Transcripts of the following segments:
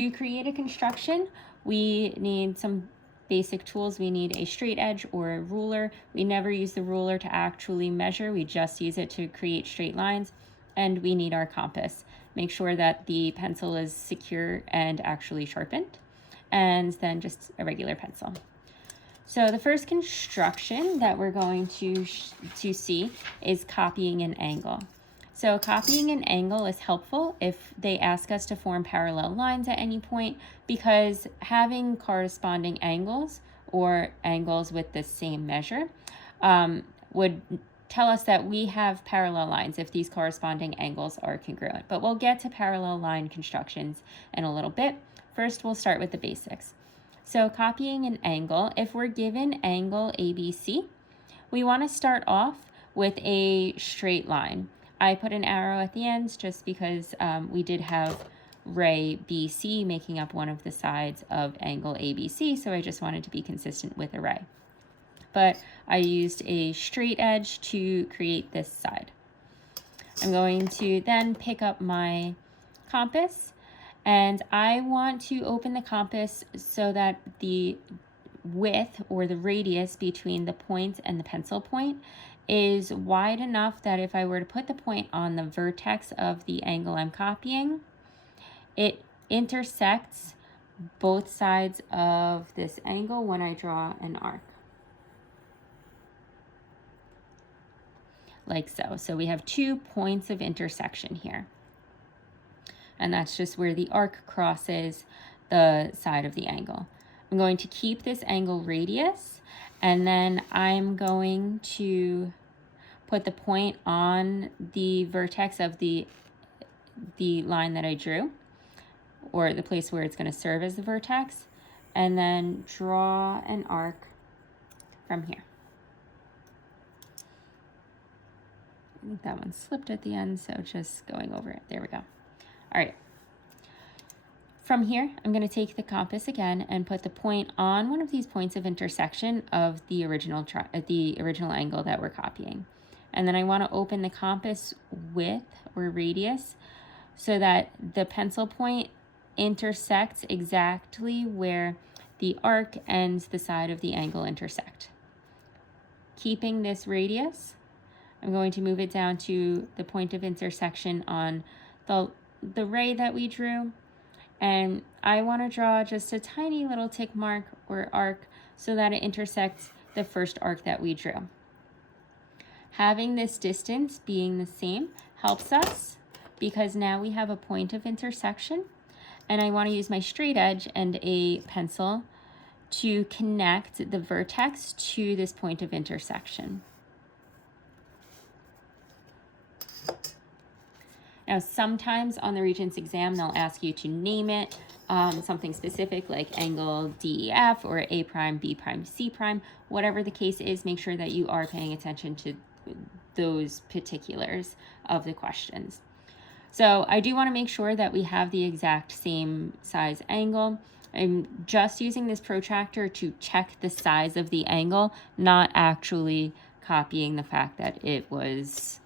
To create a construction, we need some basic tools. We need a straight edge or a ruler. We never use the ruler to actually measure. We just use it to create straight lines. And we need our compass. Make sure that the pencil is secure and actually sharpened. And then just a regular pencil. So the first construction that we're going to see is copying an angle. So copying an angle is helpful if they ask us to form parallel lines at any point, because having corresponding angles or angles with the same measure would tell us that we have parallel lines if these corresponding angles are congruent. But we'll get to parallel line constructions in a little bit. First, we'll start with the basics. So copying an angle, if we're given angle ABC, we want to start off with a straight line. I put an arrow at the ends just because we did have ray BC making up one of the sides of angle ABC, so I just wanted to be consistent with a ray. But I used a straight edge to create this side. I'm going to then pick up my compass, and I want to open the compass so that the width or the radius between the point and the pencil point is wide enough that if I were to put the point on the vertex of the angle I'm copying, it intersects both sides of this angle when I draw an arc. Like so. So we have 2 points of intersection here. And that's just where the arc crosses the side of the angle. I'm going to keep this angle radius, and then I'm going to put the point on the vertex of the line that I drew, or the place where it's going to serve as the vertex, and then draw an arc from here. I think that one slipped at the end, so just going over it. There we go. All right. From here, I'm going to take the compass again and put the point on one of these points of intersection of the original angle that we're copying. And then I want to open the compass width or radius so that the pencil point intersects exactly where the arc and the side of the angle intersect. Keeping this radius, I'm going to move it down to the point of intersection on the ray that we drew. And I want to draw just a tiny little tick mark or arc so that it intersects the first arc that we drew. Having this distance being the same helps us because now we have a point of intersection, and I want to use my straight edge and a pencil to connect the vertex to this point of intersection. Now, sometimes on the Regents exam, they'll ask you to name it something specific like angle DEF or A prime, B prime, C prime. Whatever the case is, make sure that you are paying attention to those particulars of the questions. So I do want to make sure that we have the exact same size angle. I'm just using this protractor to check the size of the angle, not actually copying the fact that it was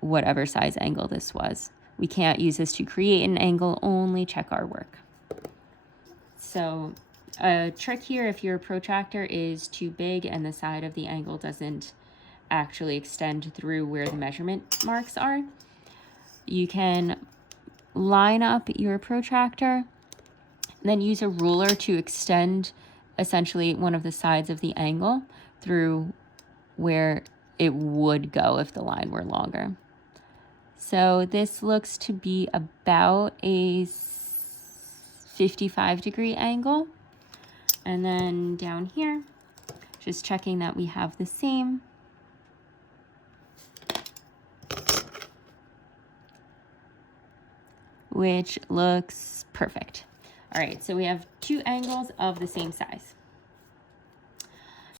whatever size angle this was. We can't use this to create an angle, only check our work. So a trick here, if your protractor is too big and the side of the angle doesn't actually extend through where the measurement marks are, you can line up your protractor, then use a ruler to extend essentially one of the sides of the angle through where it would go if the line were longer. So this looks to be about a 55-degree angle. And then down here, just checking that we have the same. Which looks perfect. All right, so we have 2 angles of the same size.